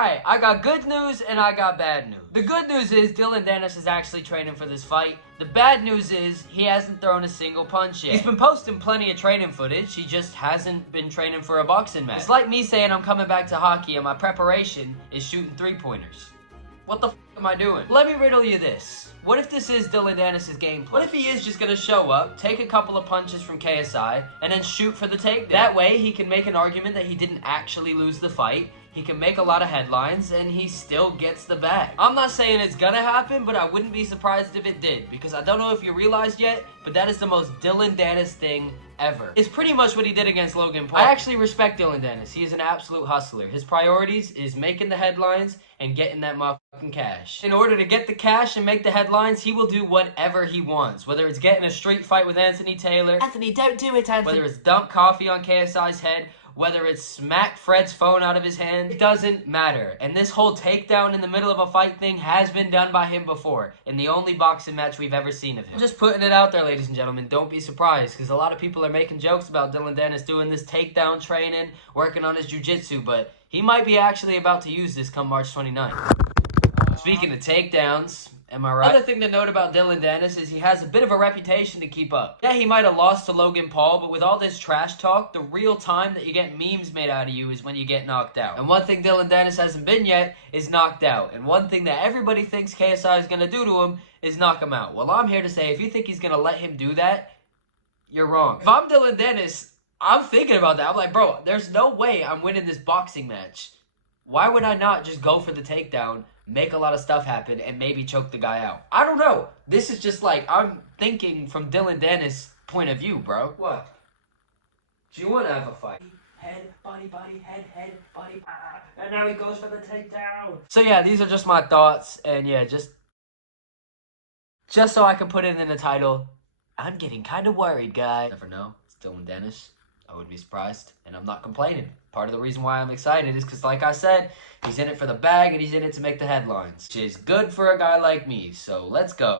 Alright, I got good news and I got bad news. The good news is Dillon Danis is actually training for this fight. The bad news is he hasn't thrown a single punch yet. He's been posting plenty of training footage, he just hasn't been training for a boxing match. It's like me saying I'm coming back to hockey and my preparation is shooting three-pointers. What the f am I doing? Let me riddle you this. What if this is Dillon Danis' gameplay? What if he is just gonna show up, take a couple of punches from KSI, and then shoot for the takedown? That way, he can make an argument that he didn't actually lose the fight, he can make a lot of headlines, and he still gets the bag. I'm not saying it's gonna happen, but I wouldn't be surprised if it did, because I don't know if you realized yet, but that is the most Dillon Danis thing ever. It's pretty much what he did against Logan Paul. I actually respect Dillon Danis. He is an absolute hustler. His priorities is making the headlines and getting that motherfucking cash. In order to get the cash and make the headlines, he will do whatever he wants. Whether it's getting a street fight with Anthony Taylor. Anthony, don't do it, Anthony. Whether it's dump coffee on KSI's head. Whether it's smack Fred's phone out of his hand, it doesn't matter. And this whole takedown in the middle of a fight thing has been done by him before, in the only boxing match we've ever seen of him. I'm just putting it out there, ladies and gentlemen. Don't be surprised, because a lot of people are making jokes about Dillon Danis doing this takedown training, working on his jiu-jitsu, but he might be actually about to use this come March 29th. Speaking of takedowns, am I right? Another thing to note about Dillon Danis is he has a bit of a reputation to keep up. Yeah, he might have lost to Logan Paul, but with all this trash talk, the real time that you get memes made out of you is when you get knocked out. And one thing Dillon Danis hasn't been yet is knocked out. And one thing that everybody thinks KSI is going to do to him is knock him out. Well, I'm here to say, if you think he's going to let him do that, you're wrong. If I'm Dillon Danis, I'm thinking about that. I'm like, bro, there's no way I'm winning this boxing match. Why would I not just go for the takedown, make a lot of stuff happen, and maybe choke the guy out? I don't know. This is just like, I'm thinking from Dillon Danis' point of view, bro. What? Do you want to have a fight? Head, body, head, body, and now he goes for the takedown. So yeah, these are just my thoughts, and yeah, just so I can put it in the title, I'm getting kind of worried, guys. Never know. It's Dillon Danis. I wouldn't be surprised, and I'm not complaining. Part of the reason why I'm excited is because, like I said, he's in it for the bag, and he's in it to make the headlines, which is good for a guy like me, so let's go.